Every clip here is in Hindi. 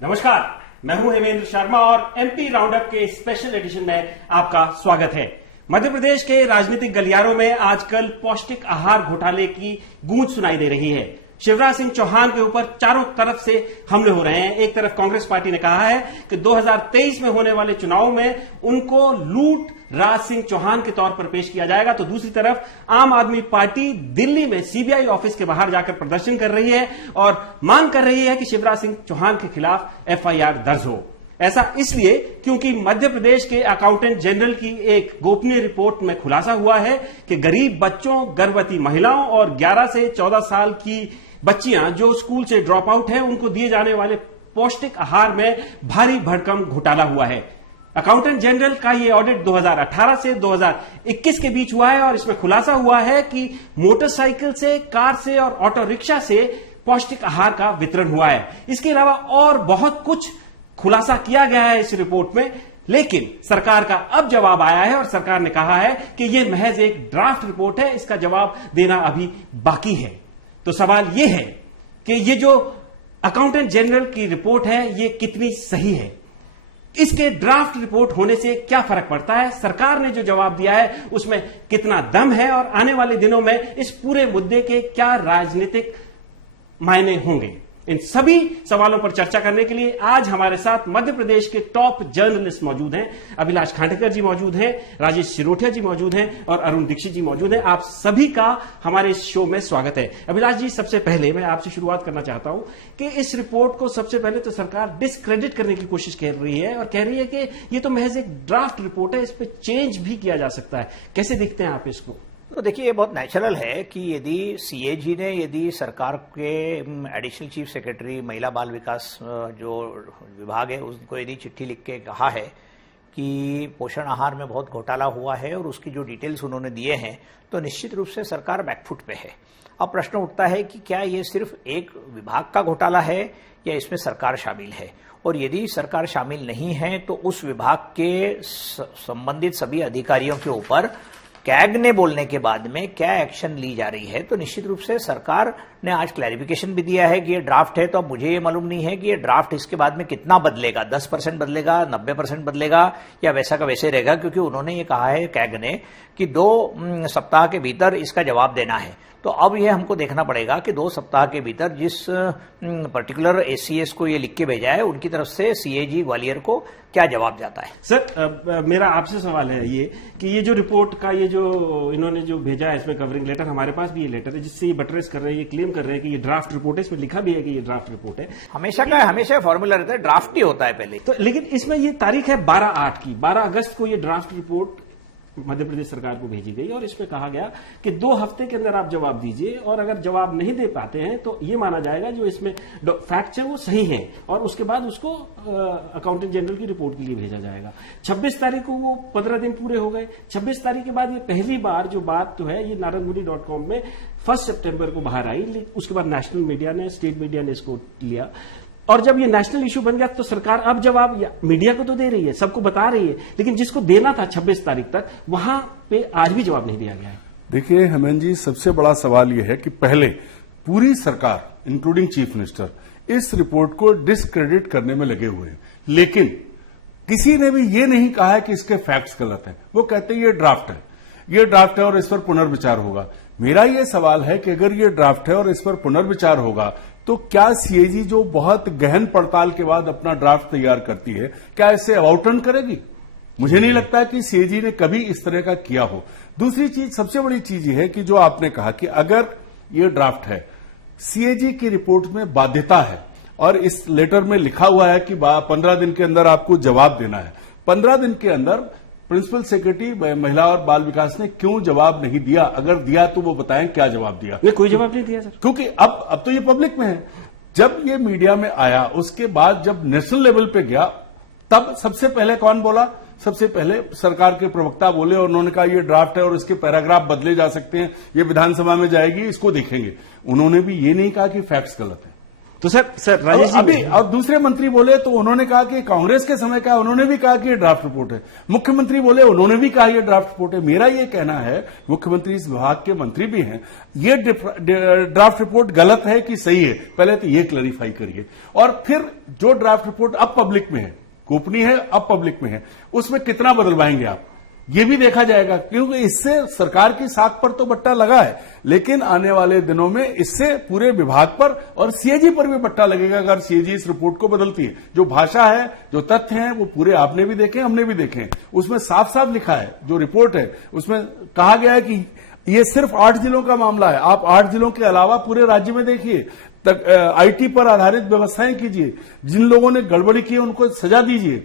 नमस्कार, मैं हूं हेमेंद्र शर्मा और एमपी राउंडअप के स्पेशल एडिशन में आपका स्वागत है। मध्य प्रदेश के राजनीतिक गलियारों में आजकल पौष्टिक आहार घोटाले की गूंज सुनाई दे रही है। शिवराज सिंह चौहान के ऊपर चारों तरफ से हमले हो रहे हैं। एक तरफ कांग्रेस पार्टी ने कहा है कि 2023 में होने वाले चुनाव में उनको लूट राज सिंह चौहान के तौर पर पेश किया जाएगा, तो दूसरी तरफ आम आदमी पार्टी दिल्ली में सीबीआई ऑफिस के बाहर जाकर प्रदर्शन कर रही है और मांग कर रही है कि शिवराज सिंह चौहान के खिलाफ एफआईआर दर्ज हो। ऐसा इसलिए क्योंकि मध्य प्रदेश के अकाउंटेंट जनरल की एक गोपनीय रिपोर्ट में खुलासा हुआ है कि गरीब बच्चों, गर्भवती महिलाओं और 11 से 14 साल की बच्चियां जो स्कूल से ड्रॉप आउट है, उनको दिए जाने वाले पौष्टिक आहार में भारी भरकम घोटाला हुआ है। अकाउंटेंट जनरल का यह ऑडिट 2018 से 2021 के बीच हुआ है और इसमें खुलासा हुआ है कि मोटरसाइकिल से, कार से और ऑटो रिक्शा से पौष्टिक आहार का वितरण हुआ है। इसके अलावा और बहुत कुछ खुलासा किया गया है इस रिपोर्ट में, लेकिन सरकार का अब जवाब आया है और सरकार ने कहा है कि यह महज एक ड्राफ्ट रिपोर्ट है, इसका जवाब देना अभी बाकी है। तो सवाल यह है कि यह जो अकाउंटेंट जनरल की रिपोर्ट है यह कितनी सही है, इसके ड्राफ्ट रिपोर्ट होने से क्या फर्क पड़ता है, सरकार ने जो जवाब दिया है उसमें कितना दम है और आने वाले दिनों में इस पूरे मुद्दे के क्या राजनीतिक मायने होंगे। इन सभी सवालों पर चर्चा करने के लिए आज हमारे साथ मध्य प्रदेश के टॉप जर्नलिस्ट मौजूद हैं। अभिलाष खांडेकर जी मौजूद हैं, राजेश सिरोठिया जी मौजूद हैं और अरुण दीक्षित जी मौजूद हैं। आप सभी का हमारे इस शो में स्वागत है। अभिलाष जी, सबसे पहले मैं आपसे शुरुआत करना चाहता हूं कि इस रिपोर्ट को सबसे पहले तो सरकार डिस्क्रेडिट करने की कोशिश कर रही है और कह रही है कि ये तो महज एक ड्राफ्ट रिपोर्ट है, इस पर चेंज भी किया जा सकता है। कैसे देखते हैं आप इसको? तो देखिए, ये बहुत नेचुरल है कि यदि सीएजी ने यदि सरकार के एडिशनल चीफ सेक्रेटरी महिला बाल विकास जो विभाग है उसको यदि चिट्ठी लिख के कहा है कि पोषण आहार में बहुत घोटाला हुआ है और उसकी जो डिटेल्स उन्होंने दिए हैं, तो निश्चित रूप से सरकार बैकफुट पे है। अब प्रश्न उठता है कि क्या ये सिर्फ एक विभाग का घोटाला है या इसमें सरकार शामिल है, और यदि सरकार शामिल नहीं है तो उस विभाग के संबंधित सभी अधिकारियों के ऊपर कैग ने बोलने के बाद में क्या एक्शन ली जा रही है। तो निश्चित रूप से सरकार ने आज क्लैरिफिकेशन भी दिया है कि ये ड्राफ्ट है, तो अब मुझे ये मालूम नहीं है कि ये ड्राफ्ट इसके बाद में कितना बदलेगा, 10% बदलेगा, 90% बदलेगा या वैसा का वैसे रहेगा, क्योंकि उन्होंने ये कहा है कैग ने कि 2 सप्ताह के भीतर इसका जवाब देना है। तो अब ये हमको देखना पड़ेगा कि 2 सप्ताह के भीतर जिस पर्टिकुलर एसीएस को ये लिख के भेजा है उनकी तरफ से सीएजी ग्वालियर को क्या जवाब जाता है। सर, मेरा आपसे सवाल है ये कि ये जो रिपोर्ट का ये जो इन्होंने जो भेजा है इसमें कवरिंग लेटर, हमारे पास भी ये लेटर है जिससे ये बटरेस कर रहे हैं, ये क्लेम कर रहे हैं कि ये ड्राफ्ट रिपोर्ट है, इसमें लिखा भी है कि ये ड्राफ्ट रिपोर्ट है। हमेशा फॉर्मूला रहता है, ड्राफ्ट ही होता है पहले तो, लेकिन इसमें ये तारीख है 12/8 की, 12 अगस्त को ये ड्राफ्ट रिपोर्ट मध्य प्रदेश सरकार को भेजी गई और इसमें कहा गया कि 2 हफ्ते के अंदर आप जवाब दीजिए, और अगर जवाब नहीं दे पाते हैं तो ये माना जाएगा जो इसमें फैक्ट्स है वो सही है और उसके बाद उसको अकाउंटेंट जनरल की रिपोर्ट के लिए भेजा जाएगा। 26 तारीख को वो 15 दिन पूरे हो गए। 26 तारीख के बाद ये पहली बार जो बात तो है ये narendramodi.com में 1 सितंबर को बाहर आई। उसके बाद नेशनल मीडिया ने, स्टेट मीडिया ने इसको लिया और जब ये नेशनल इशू बन गया तो सरकार अब जवाब मीडिया को तो दे रही है, सबको बता रही है, लेकिन जिसको देना था 26 तारीख तक वहां पे आज भी जवाब नहीं दिया गया है। देखिए हेमंत जी, सबसे बड़ा सवाल यह है कि पहले पूरी सरकार इंक्लूडिंग चीफ मिनिस्टर इस रिपोर्ट को डिस्क्रेडिट करने में लगे हुए हैं, लेकिन किसी ने भी ये नहीं कहा है कि इसके फैक्ट्स गलत हैं। वो कहते हैं ये ड्राफ्ट है और इस पर पुनर्विचार होगा। मेरा ये सवाल है कि अगर ये ड्राफ्ट है और इस पर पुनर्विचार होगा तो क्या सीएजी जो बहुत गहन पड़ताल के बाद अपना ड्राफ्ट तैयार करती है, क्या इससे आउटरन करेगी? मुझे नहीं लगता कि सीएजी ने कभी इस तरह का किया हो। दूसरी चीज, सबसे बड़ी चीज ये है कि जो आपने कहा कि अगर ये ड्राफ्ट है, सीएजी की रिपोर्ट में बाध्यता है और इस लेटर में लिखा हुआ है कि 15 दिन के अंदर आपको जवाब देना है। 15 दिन के अंदर प्रिंसिपल सेक्रेटरी महिला और बाल विकास ने क्यों जवाब नहीं दिया? अगर दिया तो वो बताएं क्या जवाब दिया। ये कोई जवाब नहीं दिया सर, क्योंकि अब तो ये पब्लिक में है। जब ये मीडिया में आया, उसके बाद जब नेशनल लेवल पे गया, तब सबसे पहले कौन बोला? सबसे पहले सरकार के प्रवक्ता बोले और उन्होंने कहा ये ड्राफ्ट है और इसके पैराग्राफ बदले जा सकते हैं, ये विधानसभा में जाएगी, इसको देखेंगे। उन्होंने भी ये नहीं कहा कि फैक्ट्स गलत है। तो सर राजेश जी, अभी और दूसरे मंत्री बोले तो उन्होंने कहा कि कांग्रेस के समय का, उन्होंने भी कहा कि ये ड्राफ्ट रिपोर्ट है। मुख्यमंत्री बोले, उन्होंने भी कहा ये ड्राफ्ट रिपोर्ट है। मेरा ये कहना है, मुख्यमंत्री इस विभाग के मंत्री भी हैं, ये ड्राफ्ट रिपोर्ट गलत है कि सही है, पहले तो ये क्लैरिफाई करिए। और फिर जो ड्राफ्ट रिपोर्ट अब पब्लिक में है, गोपनीय है, अब पब्लिक में है, उसमें कितना बदलवाएंगे आप, ये भी देखा जाएगा, क्योंकि इससे सरकार की साख पर तो बट्टा लगा है, लेकिन आने वाले दिनों में इससे पूरे विभाग पर और सीएजी पर भी बट्टा लगेगा अगर सीएजी इस रिपोर्ट को बदलती है। जो भाषा है, जो तथ्य हैं, वो पूरे आपने भी देखे, हमने भी देखे। उसमें साफ साफ लिखा है, जो रिपोर्ट है उसमें कहा गया है कि ये सिर्फ 8 जिलों का मामला है। आप 8 जिलों के अलावा पूरे राज्य में देखिए, आईटी पर आधारित व्यवस्थाएं कीजिए, जिन लोगों ने गड़बड़ी की उनको सजा दीजिए।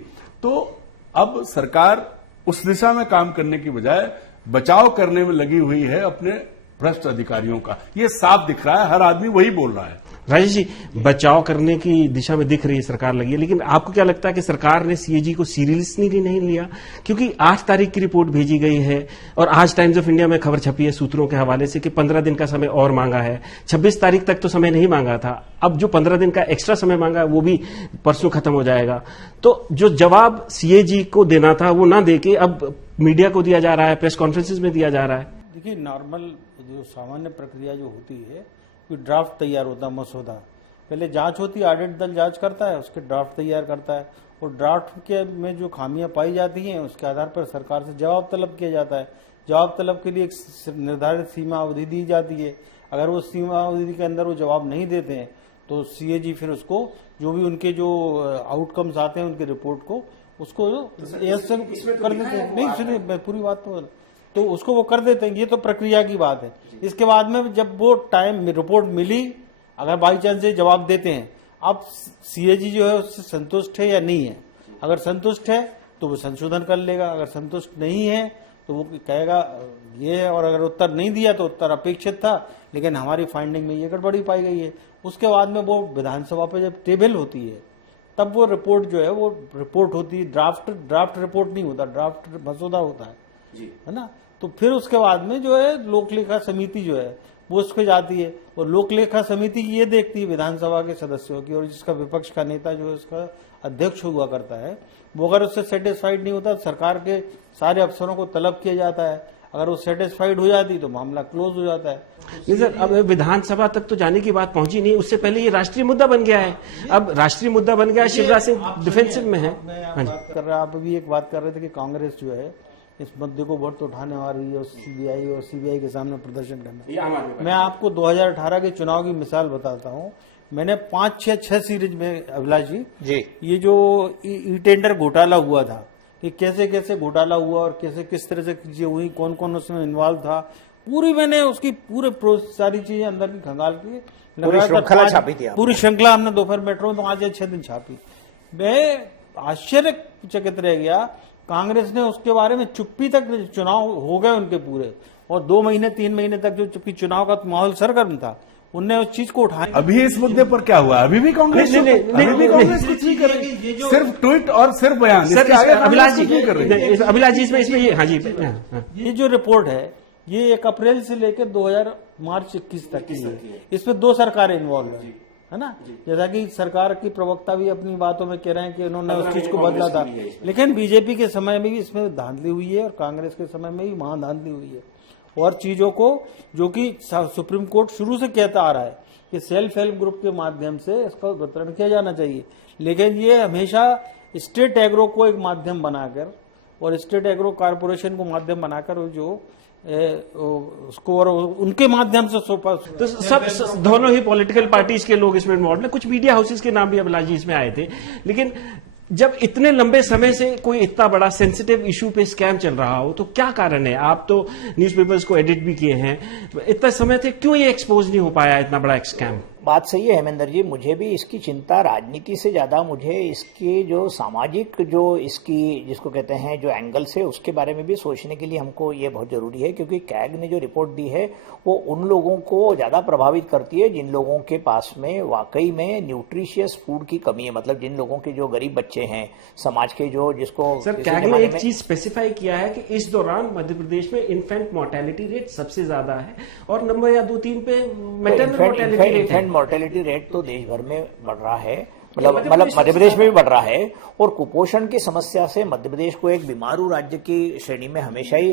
तो अब सरकार उस दिशा में काम करने की बजाय बचाव करने में लगी हुई है अपने भ्रष्ट अधिकारियों का। ये साफ दिख रहा है, हर आदमी वही बोल रहा है। राजेश जी, बचाव करने की दिशा में दिख रही है सरकार लगी है, लेकिन आपको क्या लगता है कि सरकार ने सीएजी को सीरियसली नहीं लिया? क्योंकि 8 तारीख की रिपोर्ट भेजी गई है और आज टाइम्स ऑफ इंडिया में खबर छपी है सूत्रों के हवाले से कि 15 दिन का समय और मांगा है। 26 तारीख तक तो समय नहीं मांगा था, अब जो 15 दिन का एक्स्ट्रा समय मांगा है वो भी परसों खत्म हो जाएगा। तो जो जवाब सीएजी को देना था वो ना देके अब मीडिया को दिया जा रहा है, प्रेस कॉन्फ्रेंसिस में दिया जा रहा है। देखिए, नॉर्मल जो सामान्य प्रक्रिया जो होती है कि ड्राफ्ट तैयार होता है, मसौदा पहले जांच होती है, ऑडिट दल जांच करता है, उसके ड्राफ्ट तैयार करता है और ड्राफ्ट के में जो खामियां पाई जाती हैं उसके आधार पर सरकार से जवाब तलब किया जाता है। जवाब तलब के लिए एक निर्धारित सीमा अवधि दी जाती है। अगर वो सीमा अवधि के अंदर वो जवाब नहीं देते हैं तो सीएजी फिर उसको जो भी उनके जो आउटकम्स आते हैं उनकी रिपोर्ट को उसको कर देते हैं। नहीं सुनिए, पूरी बात तो उसको वो कर देते हैं। ये तो प्रक्रिया की बात है। इसके बाद में जब वो टाइम रिपोर्ट मिली, अगर बाई चांस से जवाब देते हैं, अब सीएजी जो है उससे संतुष्ट है या नहीं है। अगर संतुष्ट है तो वो संशोधन कर लेगा, अगर संतुष्ट नहीं है तो वो कहेगा ये है, और अगर उत्तर नहीं दिया तो उत्तर अपेक्षित था लेकिन हमारी फाइंडिंग में ये गड़बड़ी पाई गई है। उसके बाद में वो विधानसभा पे जब टेबल होती है तब वो रिपोर्ट जो है वो रिपोर्ट होती है। ड्राफ्ट रिपोर्ट नहीं होता, ड्राफ्ट मसौदा होता है ना। तो फिर उसके बाद में जो है लोकलेखा समिति जो है वो उस पर जाती है और लोकलेखा समिति ये देखती है विधानसभा के सदस्यों की, और जिसका विपक्ष का नेता जो है उसका अध्यक्ष हुआ करता है, वो अगर उससे सेटिस्फाइड नहीं होता सरकार के सारे अफसरों को तलब किया जाता है। अगर वो सेटिस्फाइड हो जाती तो मामला क्लोज हो जाता है। नहीं सर, अब विधानसभा तक तो जाने की बात पहुंची नहीं, उससे पहले ये राष्ट्रीय मुद्दा बन गया है। अब राष्ट्रीय मुद्दा बन गया है, शिवराज सिंह डिफेंसिव में है। आप अभी एक बात कर रहे थे कि कांग्रेस जो है इस मुद्दे को बहुत उठाने आ रही है और सीबीआई के सामने प्रदर्शन करना। मैं आपको 2018 के चुनाव की मिसाल बताता हूँ। मैंने 5-6 सीरीज में अभिलाष जी ये जो ई टेंडर घोटाला हुआ था कि कैसे कैसे घोटाला हुआ और कैसे किस तरह से चीजें हुई, कौन कौन उसमें इन्वॉल्व था, पूरी मैंने उसकी पूरे सारी चीजें अंदर की खंगाल की, पूरी श्रृंखला हमने दोपहर मेट्रो में 5 या 6 दिन छापी। मैं आश्चर्यचकित रह गया, कांग्रेस ने उसके बारे में चुप्पी तक, चुनाव हो गए उनके पूरे और 2 महीने 3 महीने तक जो चुप्पी चुनाव का माहौल सरगर्म था, उनने उस चीज को उठाया। अभी इस मुद्दे पर क्या हुआ? अभी भी कांग्रेस कुछ नहीं कर रही, सिर्फ ट्वीट और सिर्फ बयान। अभिलाष जी इसमें ये, हाँ जी, ये जो रिपोर्ट है ये 1 अप्रैल से लेकर 2000 मार्च 21 तक की है। इसमें 2 सरकारें इन्वॉल्व है ना। जैसा कि सरकार की प्रवक्ता भी अपनी बातों में कह रहे हैं कि उन्होंने उस चीज को बदला था, लेकिन बीजेपी के समय में भी इसमें धांधली हुई है और कांग्रेस के समय में भी वहां धांधली हुई है। और चीजों को जो कि सुप्रीम कोर्ट शुरू से कहता आ रहा है कि सेल्फ हेल्प ग्रुप के माध्यम से इसका वितरण किया जाना चाहिए, लेकिन ये हमेशा स्टेट एग्रो को एक माध्यम बनाकर और स्टेट एग्रो कारपोरेशन को माध्यम बनाकर जो उसको और उनके माध्यम से तो सब दोनों ही पॉलिटिकल पार्टीज के लोग इसमें इन्वॉल्व हैं। कुछ मीडिया हाउसेस के नाम भी अभिलाष जी इसमें आए थे, लेकिन जब इतने लंबे समय से कोई इतना बड़ा सेंसिटिव इशू पे स्कैम चल रहा हो तो क्या कारण है? आप तो न्यूज़पेपर्स को एडिट भी किए हैं, इतना समय थे, क्यों ये एक्सपोज नहीं हो पाया इतना बड़ा स्कैम? बात सही है हेमेंद्र जी, मुझे भी इसकी चिंता राजनीति से ज्यादा मुझे इसकी जो सामाजिक जो इसकी जिसको कहते हैं जो एंगल्स है उसके बारे में भी सोचने के लिए हमको ये बहुत जरूरी है, क्योंकि कैग ने जो रिपोर्ट दी है वो उन लोगों को ज्यादा प्रभावित करती है जिन लोगों के पास में वाकई में न्यूट्रिशियस फूड की कमी है, मतलब जिन लोगों के जो गरीब बच्चे हैं समाज के जो जिसको सर कैग ने एक चीज स्पेसिफाई किया है कि इस दौरान मध्य प्रदेश में इन्फेंट मोर्टेलिटी रेट सबसे ज्यादा है और नंबर या 2-3 पे मैटरनल मोर्टेलिटी रेट है। मोर्टेलिटी रेट तो देश भर में बढ़ रहा है, मतलब मध्य प्रदेश में भी बढ़ रहा है। और कुपोषण की समस्या से मध्य प्रदेश को एक बीमारू राज्य की श्रेणी में हमेशा ही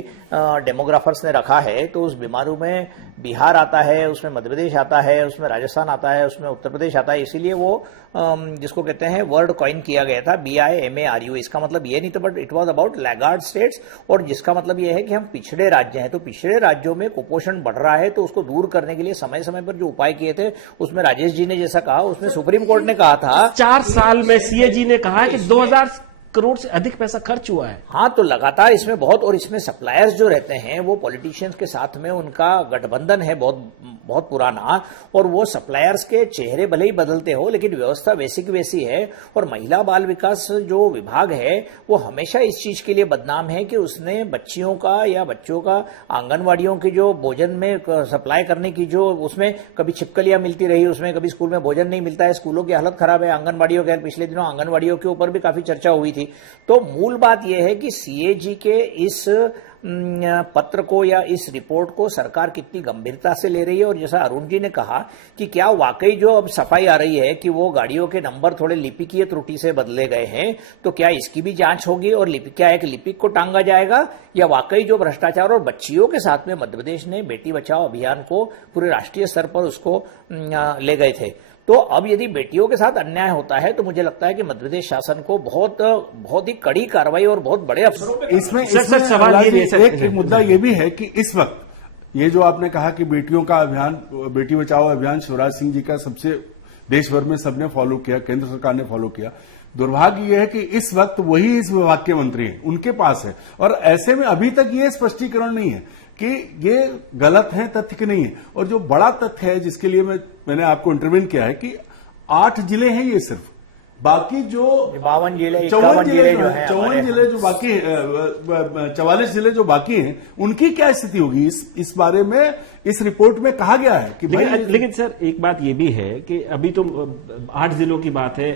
डेमोग्राफर्स ने रखा है। तो उस बीमारू में बिहार आता है, उसमें मध्य प्रदेश आता है, उसमें राजस्थान आता है, उसमें उत्तर प्रदेश आता है। इसीलिए वो जिसको कहते हैं वर्ड कॉइन किया गया था BIMARU। इसका मतलब ये नहीं था, but it was about laggard states, और जिसका मतलब ये है कि हम पिछड़े राज्य हैं। तो पिछड़े राज्यों में कुपोषण बढ़ रहा है, तो उसको दूर करने के लिए समय समय पर जो उपाय किए थे, उसमें राजेश जी ने जैसा कहा, उसमें सुप्रीम कोर्ट ने कहा था 4 साल में CAG ने कहा है कि 2000 करोड़ से अधिक पैसा खर्च हुआ है। हाँ, तो लगातार इसमें बहुत, और इसमें सप्लायर्स जो रहते हैं वो पॉलिटिशियंस के साथ में उनका गठबंधन है बहुत पुराना, और वो सप्लायर्स के चेहरे भले ही बदलते हो, लेकिन व्यवस्था वैसी की वैसी है। और महिला बाल विकास जो विभाग है वो हमेशा इस चीज के लिए बदनाम है कि उसने बच्चियों का या बच्चों का आंगनवाड़ियों की जो भोजन में सप्लाई करने की जो उसमें कभी छिपकलियां मिलती रही, उसमें कभी स्कूल में भोजन नहीं मिलता है, स्कूलों की हालत खराब है, आंगनवाड़ियों के पिछले दिनों आंगनवाड़ियों के ऊपर भी काफी चर्चा हुई थी। तो मूल बात यह है कि CAG के इस पत्र को या इस रिपोर्ट को सरकार कितनी गंभीरता से ले रही है। और जैसा अरुण जी ने कहा कि क्या वाकई जो अब सफाई आ रही है कि वो गाड़ियों के नंबर थोड़े लिपिकीय त्रुटि से बदले गए हैं, तो क्या इसकी भी जांच होगी और क्या एक लिपिक को टांगा जाएगा, या वाकई जो भ्रष्टाचार और बच्चियों के साथ में मध्य प्रदेश ने बेटी बचाओ अभियान को पूरे राष्ट्रीय स्तर पर उसको ले गए थे। तो अब यदि बेटियों के साथ अन्याय होता है तो मुझे लगता है कि मध्य प्रदेश शासन को बहुत ही कड़ी कार्रवाई और बहुत बड़े अफसरों पे इसमें सवाल ये भी है, एक मुद्दा ये भी है कि इस वक्त ये जो आपने कहा कि बेटियों का अभियान, बेटी बचाओ अभियान शिवराज सिंह जी का सबसे देश भर में सबने फॉलो किया, केंद्र सरकार ने फॉलो किया। दुर्भाग्य यह है कि इस वक्त वही इस विभाग के मंत्री हैं, उनके पास है, और ऐसे में अभी तक ये स्पष्टीकरण नहीं है कि ये गलत है, तथ्य के नहीं है। और जो बड़ा तथ्य है जिसके लिए मैंने आपको इंटरव्यू किया है कि 8 जिले हैं ये सिर्फ, बाकी जो 52 जिले 54 जिले जो हैं, 54 जिले जो बाकी 44 जिले जो बाकी हैं, उनकी क्या स्थिति होगी इस बारे में इस रिपोर्ट में कहा गया है कि लेकिन सर एक बात ये भी है कि अभी तो 8 जिलों की बात है,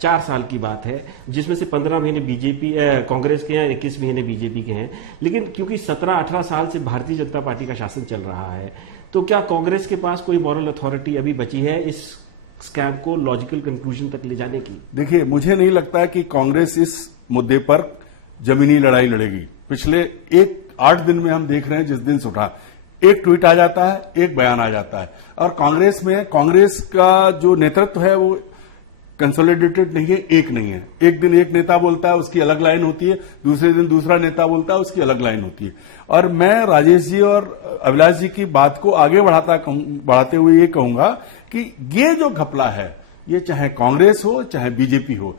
4 साल की बात है, जिसमें से 15 महीने बीजेपी कांग्रेस के हैं, 21 महीने बीजेपी के हैं। लेकिन क्योंकि 17-18 साल से भारतीय जनता पार्टी का शासन चल रहा है, तो क्या कांग्रेस के पास कोई मॉरल अथॉरिटी अभी बची है इस स्कैम को लॉजिकल कंक्लूजन तक ले जाने की? देखिए, मुझे नहीं लगता है कि कांग्रेस इस मुद्दे पर जमीनी लड़ाई लड़ेगी। पिछले 8 दिन में हम देख रहे हैं, जिस दिन से उठा एक ट्वीट आ जाता है, एक बयान आ जाता है, और कांग्रेस का जो नेतृत्व है वो कंसोलिडेटेड नहीं है, एक नहीं है। एक दिन एक नेता बोलता है, उसकी अलग लाइन होती है, दूसरे दिन दूसरा नेता बोलता है, उसकी अलग लाइन होती है। और मैं राजेश जी और अभिलाष जी की बात को आगे बढ़ाते हुए ये कहूंगा कि ये जो घपला है, ये चाहे कांग्रेस हो चाहे बीजेपी हो,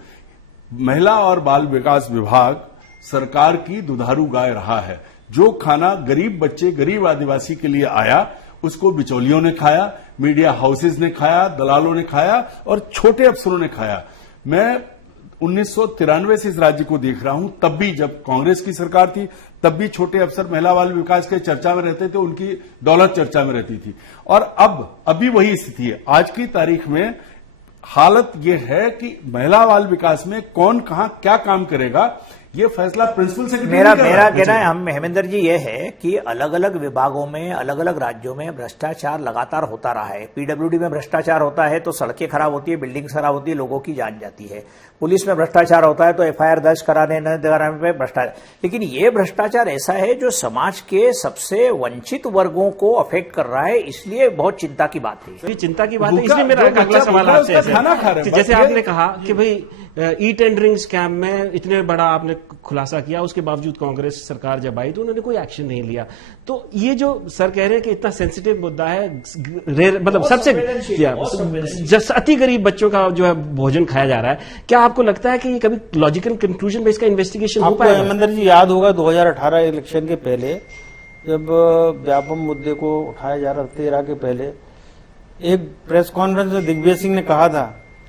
महिला और बाल विकास विभाग सरकार की दुधारू गाय रहा है। जो खाना गरीब बच्चे, गरीब आदिवासी के लिए आया, उसको बिचौलियों ने खाया, मीडिया हाउसेज ने खाया, दलालों ने खाया और छोटे अफसरों ने खाया। मैं 1993 से इस राज्य को देख रहा हूं, तब भी जब कांग्रेस की सरकार थी, तब भी छोटे अफसर महिला बाल विकास के चर्चा में रहते थे, उनकी दौलत चर्चा में रहती थी। और अभी वही स्थिति है। आज की तारीख में हालत यह है कि महिला बाल विकास में कौन कहां क्या काम करेगा, ये फैसला प्रिंसिपल सेक्रेटरी मेरा कहना है, हम हेमेंद्र जी, ये है कि अलग अलग विभागों में, अलग अलग राज्यों में भ्रष्टाचार लगातार होता रहा है। पीडब्ल्यूडी में भ्रष्टाचार होता है तो सड़कें खराब होती है, बिल्डिंग खराब होती है, लोगों की जान जाती है। पुलिस में भ्रष्टाचार होता है तो FIR दर्ज कराने न कराने पे भ्रष्टाचार। लेकिन ये भ्रष्टाचार ऐसा है जो समाज के सबसे वंचित वर्गों को अफेक्ट कर रहा है, इसलिए बहुत चिंता की बात है। ये चिंता की बात है, इसलिए मेरा अगला सवाल आपसे है, जैसे आपने कहा कि भाई ई टेंडरिंग स्कैम में इतने बड़ा आपने खुलासा किया, उसके बावजूद कांग्रेस सरकार जब आई तो उन्होंने कोई एक्शन नहीं लिया। तो ये जो सर कह रहे हैं कि इतना सेंसिटिव मुद्दा है, मतलब सबसे अति गरीब बच्चों का जो है भोजन खाया जा रहा है, क्या आपको लगता है कि ये कभी लॉजिकल कंक्लूजन पे इसका इन्वेस्टिगेशन हो पाएगा? हेमेंद्र जी, याद होगा 2018 इलेक्शन के पहले जब व्यापम मुद्दे को उठाया जा रहा था, 13 के पहले एक प्रेस कॉन्फ्रेंस में दिग्विजय सिंह ने कहा था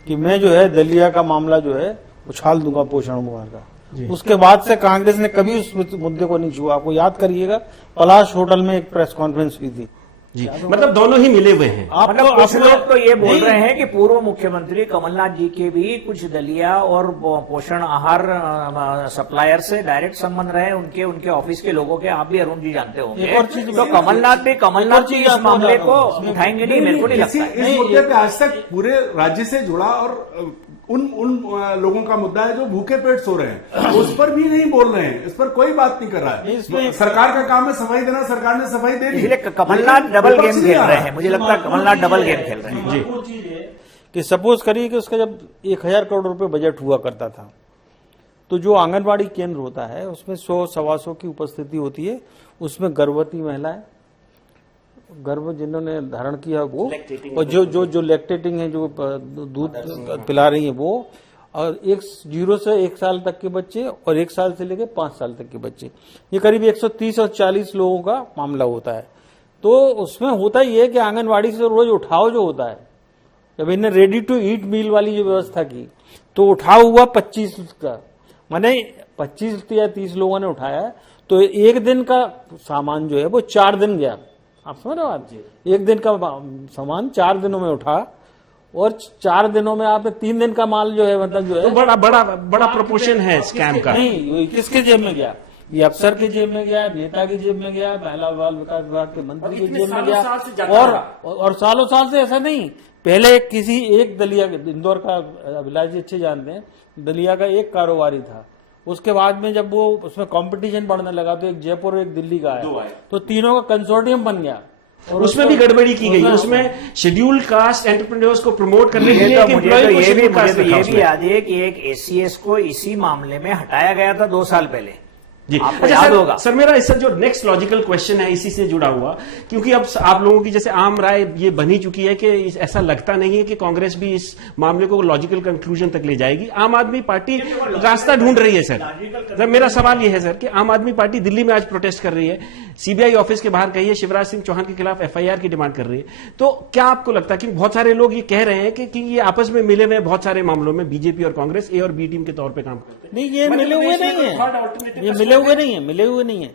कि मैं जो है दलिया का मामला जो है उछाल दूंगा पोषण कुमार का। उसके बाद से कांग्रेस ने कभी उस मुद्दे को नहीं छुआ। आपको याद करिएगा, पलाश होटल में एक प्रेस कॉन्फ्रेंस हुई थी, जी, मतलब दोनों ही मिले हुए हैं। मतलब कुछ लोग तो ये बोल रहे हैं कि पूर्व मुख्यमंत्री कमलनाथ जी के भी कुछ दलिया और पोषण आहार सप्लायर से डायरेक्ट संबंध रहे उनके ऑफिस के लोगों के। आप भी अरुण जी जानते होंगे। एक और चीज तो कमलनाथ जी इस मामले को उठाएंगे नहीं, मेरे को नहीं लगता है। इस मुद्दे पे आज तक पूरे राज्य से जुड़ा और उन लोगों का मुद्दा है जो भूखे पेट सो रहे हैं, उस पर भी नहीं बोल रहे हैं, इस पर कोई बात नहीं कर रहा है। सरकार का काम है सफाई देना, सरकार ने सफाई दे दी। इसलिए कमलनाथ डबल गेम खेल रहे हैं, मुझे लगता है कमलनाथ डबल गेम खेल रहे हैं। वो चीज है कि सपोज करिए कि उसका जब 1000 करोड़ रुपए बजट हुआ करता था, तो जो आंगनबाड़ी केंद्र होता है उसमें 100-125 की उपस्थिति होती है। उसमें गर्भवती महिलाएं, गर्भ जिन्होंने धारण किया वो, और जो लैक्टेटिंग है, जो दूध पिला रही है वो, और 0 से 1 साल तक के बच्चे और 1 साल से लेकर 5 साल तक के बच्चे, ये करीब 130 और 40 लोगों का मामला होता है। तो उसमें होता ही है कि आंगनबाड़ी से रोज उठाव जो होता है, जब इन्हें रेडी टू ईट मील वाली जो व्यवस्था की, तो उठाव हुआ 25 का, माने 25 या 30 लोगों ने उठाया, तो एक दिन का सामान जो है वो 4 दिन गया। आप समझ रहे हो आप? एक दिन का सामान 4 दिनों में उठा, और 4 दिनों में आपने 3 दिन का माल जो है, मतलब जो है, तो बड़ा प्रोपोर्शन है स्कैम का। नहीं, किसके जेब में गया? ये अफसर के जेब में गया, नेता के जेब में गया, महिला बाल विकास विभाग के मंत्री के जेब में गया। और सालों साल से ऐसा नहीं, पहले किसी एक दलिया, इंदौर का अभिलाष जी अच्छे जानते हैं, दलिया का एक कारोबारी था। उसके बाद में जब वो उसमें कंपटीशन बढ़ने लगा, तो एक जयपुर और एक दिल्ली का आया, तो तीनों का कंसोर्टियम बन गया। और उसमें भी गड़बड़ी की गई। उसमें शेड्यूल्ड कास्ट एंटरप्रेन्योर्स को प्रमोट करने के लिए मुझे तो ये भी याद है कि एक एसीएस को इसी मामले में हटाया गया था 2 साल पहले। जी, आपको अच्छा याद होगा। सर मेरा इससे जो नेक्स्ट लॉजिकल क्वेश्चन है इसी से जुड़ा हुआ, क्योंकि अब आप लोगों की जैसे आम राय ये बनी चुकी है कि ऐसा लगता नहीं है कि कांग्रेस भी इस मामले को लॉजिकल कंक्लूजन तक ले जाएगी। आम आदमी पार्टी रास्ता ढूंढ रही है। सर मेरा सवाल यह है सर कि आम आदमी पार्टी दिल्ली में आज प्रोटेस्ट कर रही है, सीबीआई ऑफिस के बाहर कही है, शिवराज सिंह चौहान के खिलाफ एफआईआर की डिमांड कर रही है। तो क्या आपको लगता है कि बहुत सारे लोग ये कह रहे हैं कि ये आपस में मिले हुए बहुत सारे मामलों में बीजेपी और कांग्रेस ए और बी टीम के तौर पर काम करते हैं? नहीं, ये मिले हुए नहीं है, ये मिले हुए नहीं है।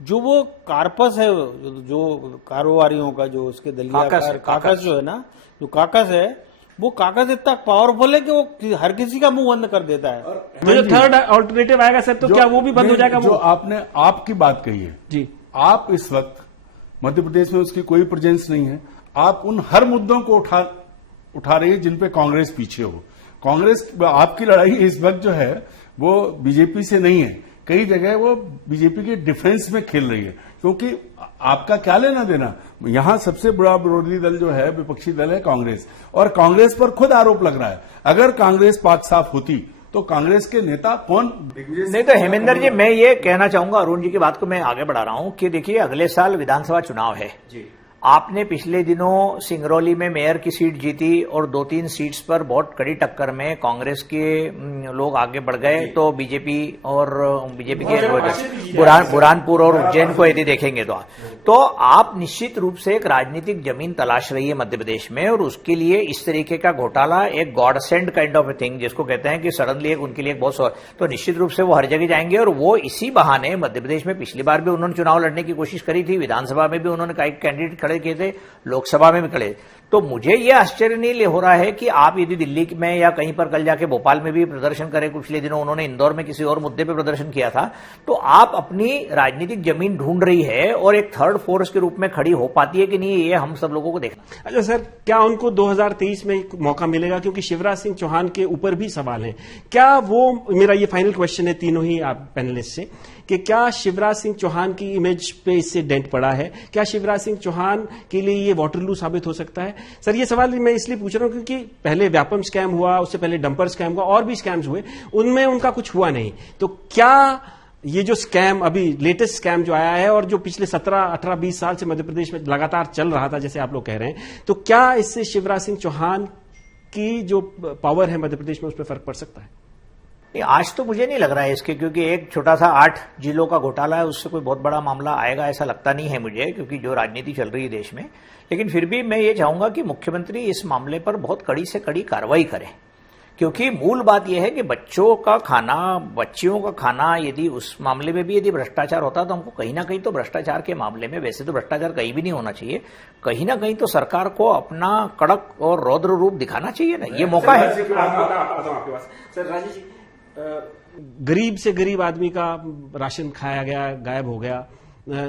जो वो कार्पस है, जो कारोबारियों का, जो उसके दलिया काकस जो है ना, जो काकस है, वो काकस इतना पावरफुल है कि वो हर किसी का मुंह बंद कर देता है। तो जो थर्ड ऑल्टरनेटिव आएगा सर, तो क्या वो भी बंद हो जाएगा? जो आपने आपकी बात कही है जी, आप इस वक्त मध्य प्रदेश में उसकी कोई प्रेजेंस नहीं है। आप उन हर मुद्दों को उठा रही है जिन पे कांग्रेस पीछे हो। कांग्रेस, आपकी लड़ाई इस वक्त जो है वो बीजेपी से नहीं है, कई जगह वो बीजेपी के डिफेंस में खेल रही है, क्योंकि आपका क्या लेना देना। यहां सबसे बड़ा विरोधी दल जो है, विपक्षी दल है कांग्रेस, और कांग्रेस पर खुद आरोप लग रहा है। अगर कांग्रेस पाक साफ होती तो कांग्रेस के नेता कौन? नहीं तो हेमेंद्र जी, मैं ये कहना चाहूंगा, अरुण जी की बात को मैं आगे बढ़ा रहा हूं कि देखिए अगले साल विधानसभा चुनाव है जी। आपने पिछले दिनों सिंगरौली में मेयर की सीट जीती और 2-3 सीट्स पर बहुत कड़ी टक्कर में कांग्रेस के लोग आगे बढ़ गए। तो बीजेपी के बुरहानपुर और उज्जैन को यदि देखेंगे तो आप निश्चित रूप से एक राजनीतिक जमीन तलाश रही है मध्य प्रदेश में, और उसके लिए इस तरीके का घोटाला एक God send kind of a thing, जिसको कहते हैं कि सडनली एक उनके लिए एक बहुत, तो निश्चित रूप से वो हर जगह जाएंगे। और वो इसी बहाने मध्य प्रदेश में पिछली बार भी उन्होंने चुनाव लड़ने की कोशिश करी थी, विधानसभा में भी उन्होंने कई कैंडिडेट खड़े किए थे, लोकसभा में भी खड़े। तो मुझे यह आश्चर्य नहीं हो रहा है कि आप यदि दिल्ली में या कहीं पर कल जाके भोपाल में भी प्रदर्शन करें, पिछले दिनों उन्होंने इंदौर में किसी और मुद्दे पे प्रदर्शन किया था, तो आप अपनी राजनीतिक जमीन ढूंढ रही है और एक थर्ड फोर्स के रूप में खड़ी हो पाती है कि नहीं, ये हम सब लोगों को देखना। अच्छा सर, क्या उनको 2023 में मौका मिलेगा? क्योंकि शिवराज सिंह चौहान के ऊपर भी सवाल है। क्या वो, मेरा ये फाइनल क्वेश्चन है तीनों ही आप पैनलिस्ट से, कि क्या शिवराज सिंह चौहान की इमेज पे इससे डेंट पड़ा है? क्या शिवराज सिंह चौहान के लिए ये वाटरलू साबित हो सकता है? सर ये सवाल मैं इसलिए पूछ रहा हूं क्योंकि पहले व्यापम स्कैम हुआ, उससे पहले डंपर स्कैम हुआ, और भी स्कैम्स हुए, उनमें उनका कुछ हुआ नहीं। तो क्या ये जो स्कैम, अभी लेटेस्ट स्कैम जो आया है और जो पिछले 17, 18, 20 साल से मध्य प्रदेश में लगातार चल रहा था, जैसे आप लोग कह रहे हैं, तो क्या इससे शिवराज सिंह चौहान की जो पावर है मध्य प्रदेश में उस पर फर्क पड़ सकता है? आज तो मुझे नहीं लग रहा है इसके, क्योंकि एक छोटा सा 8 जिलों का घोटाला है, उससे कोई बहुत बड़ा मामला आएगा ऐसा लगता नहीं है मुझे, क्योंकि जो राजनीति चल रही है देश में। लेकिन फिर भी मैं ये चाहूंगा कि मुख्यमंत्री इस मामले पर बहुत कड़ी से कड़ी कार्रवाई करें, क्योंकि मूल बात यह है कि बच्चों का खाना यदि उस मामले में भी यदि भ्रष्टाचार होता तो हमको कहीं ना कहीं तो भ्रष्टाचार के मामले में, वैसे तो भ्रष्टाचार कहीं भी नहीं होना चाहिए, कहीं ना कहीं तो सरकार को अपना कड़क और रौद्र रूप दिखाना चाहिए ना, ये मौका है। सर राजेश जी, गरीब से गरीब आदमी का राशन खाया गया, गायब हो गया।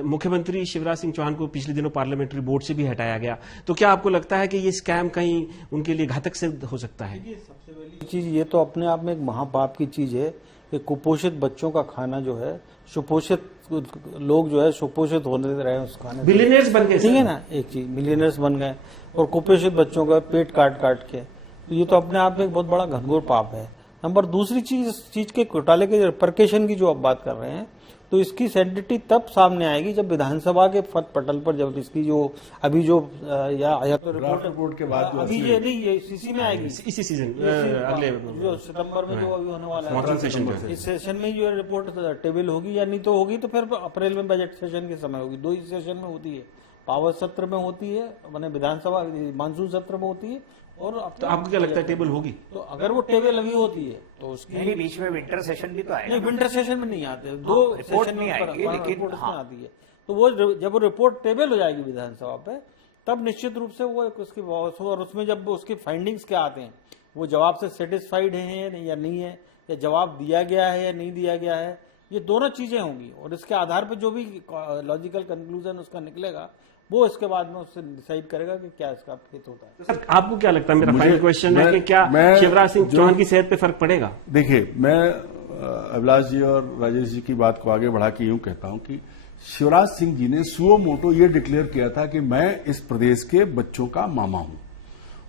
मुख्यमंत्री शिवराज सिंह चौहान को पिछले दिनों पार्लियामेंट्री बोर्ड से भी हटाया गया। तो क्या आपको लगता है कि ये स्कैम कहीं उनके लिए घातक सिद्ध हो सकता है? सबसे पहली चीज ये तो अपने आप में एक महापाप की चीज है कि कुपोषित बच्चों का खाना जो है, सुपोषित लोग जो है सुपोषित होने रहे हैं उस खाने। बिलियनर्स बन गए, ठीक है ना, एक चीज मिलियनर्स बन गए और कुपोषित बच्चों का पेट काट काट के, तो ये तो अपने आप में एक बहुत बड़ा घनघोर पाप है। नंबर दूसरी चीज के घोटाले के रिपरकेशन की जो आप बात कर रहे हैं, तो इसकी सेंसिटिविटी तब सामने आएगी जब विधानसभा के पटल पर जब इसकी जो अभी जो या तो रिपोर्ट के बाद अभी ये नहीं, ये इसी में आएगी, इसी सीजन अगले जो सितंबर में जो अभी होने वाला है मॉनसून सेशन जो है, इस सेशन में जो रिपोर्ट टेबल होगी या नहीं तो होगी तो फिर अप्रैल में बजट सेशन के समय होगी। 2 ही सेशन में होती है, पावर सत्र में होती है, मैंने विधानसभा मानसून सत्र में होती है। और तो आपको क्या लगता है टेबल होगी? तो अगर वो टेबल अभी होती है तो उसकी नहीं, बीच में विंटर सेशन भी तो आएगा। नहीं, विंटर सेशन में नहीं आते, 2 रिपोर्ट सेशन नहीं में आएगी, लेकिन रिपोर्ट हाँ। आती है। तो वो जब वो रिपोर्ट टेबल हो जाएगी विधानसभा पे, तब निश्चित रूप से वो एक उसकी और उसमें जब उसकी फाइंडिंग्स क्या आते हैं, वो जवाब से सेटिस्फाइड है या नहीं है, या जवाब दिया गया है या नहीं दिया गया है, ये दोनों चीजें होंगी। और इसके आधार पर जो भी लॉजिकल कंक्लूजन उसका निकलेगा, वो इसके बाद में उससे डिसाइड करेगा कि क्या इसका हित होता है। सर आपको क्या लगता है, मेरा फाइनल क्वेश्चन है कि क्या शिवराज सिंह चौहान की सेहत पे फर्क पड़ेगा? देखिए, मैं अभिलाष जी और राजेश जी की बात को आगे बढ़ा के यूं कहता हूं कि शिवराज सिंह जी ने सुओ मोटो ये डिक्लेयर किया था कि मैं इस प्रदेश के बच्चों का मामा हूं।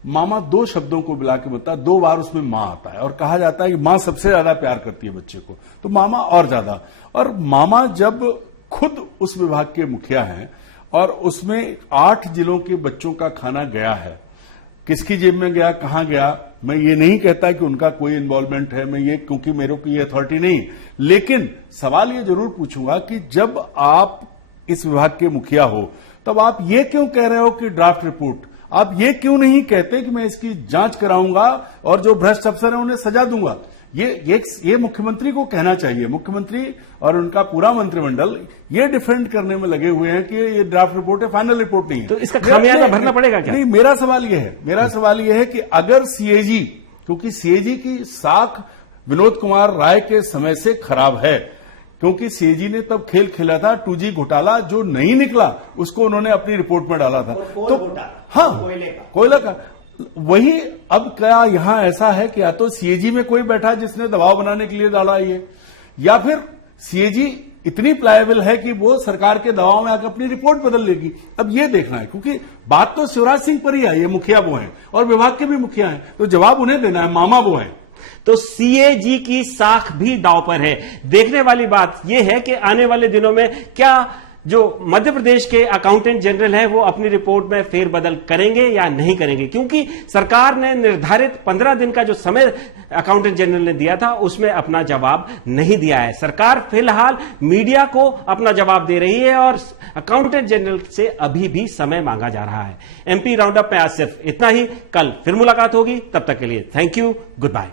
मामा 2 शब्दों को मिला के बताया, 2 बार उसमें मां आता है, और कहा जाता है कि मां सबसे ज्यादा प्यार करती है बच्चे को, तो मामा और ज्यादा। और मामा जब खुद उस विभाग के मुखिया हैं और उसमें 8 जिलों के बच्चों का खाना गया है, किसकी जेब में गया, कहां गया, मैं ये नहीं कहता कि उनका कोई इन्वॉल्वमेंट है, मैं ये, क्योंकि मेरे को ये अथॉरिटी नहीं, लेकिन सवाल ये जरूर पूछूंगा कि जब आप इस विभाग के मुखिया हो तब आप ये क्यों कह रहे हो कि ड्राफ्ट रिपोर्ट, आप ये क्यों नहीं कहते कि मैं इसकी जांच कराऊंगा और जो भ्रष्ट अफसर है उन्हें सजा दूंगा? ये मुख्यमंत्री को कहना चाहिए। मुख्यमंत्री और उनका पूरा मंत्रिमंडल ये डिफेंड करने में लगे हुए हैं कि ये ड्राफ्ट रिपोर्ट है, फाइनल रिपोर्ट नहीं है। तो इसका खामियाजा भरना पड़ेगा क्या? नहीं, मेरा सवाल यह है कि अगर सीएजी, क्योंकि सीएजी की साख विनोद कुमार राय के समय से खराब है, क्योंकि सीएजी ने तब खेल खेला था 2G घोटाला, जो नहीं निकला उसको उन्होंने अपनी रिपोर्ट में डाला था। तो हाँ, कोयला का वही। अब क्या यहां ऐसा है कि या तो सीएजी में कोई बैठा जिसने दबाव बनाने के लिए डाला ये, या फिर सीएजी इतनी प्लायबल है कि वो सरकार के दबाव में आकर अपनी रिपोर्ट बदल लेगी? अब ये देखना है, क्योंकि बात तो शिवराज सिंह पर ही आई है, मुखिया वो हैं और विभाग के भी मुखिया हैं, तो जवाब उन्हें देना है, मामा वो हैं। तो सीएजी की साख भी दांव पर है। देखने वाली बात यह है कि आने वाले दिनों में क्या जो मध्य प्रदेश के अकाउंटेंट जनरल हैं वो अपनी रिपोर्ट में फेरबदल करेंगे या नहीं करेंगे, क्योंकि सरकार ने निर्धारित 15 दिन का जो समय अकाउंटेंट जनरल ने दिया था उसमें अपना जवाब नहीं दिया है। सरकार फिलहाल मीडिया को अपना जवाब दे रही है और अकाउंटेंट जनरल से अभी भी समय मांगा जा रहा है। एमपी राउंडअप में आज सिर्फ इतना ही। कल फिर मुलाकात होगी, तब तक के लिए थैंक यू, गुड बाय।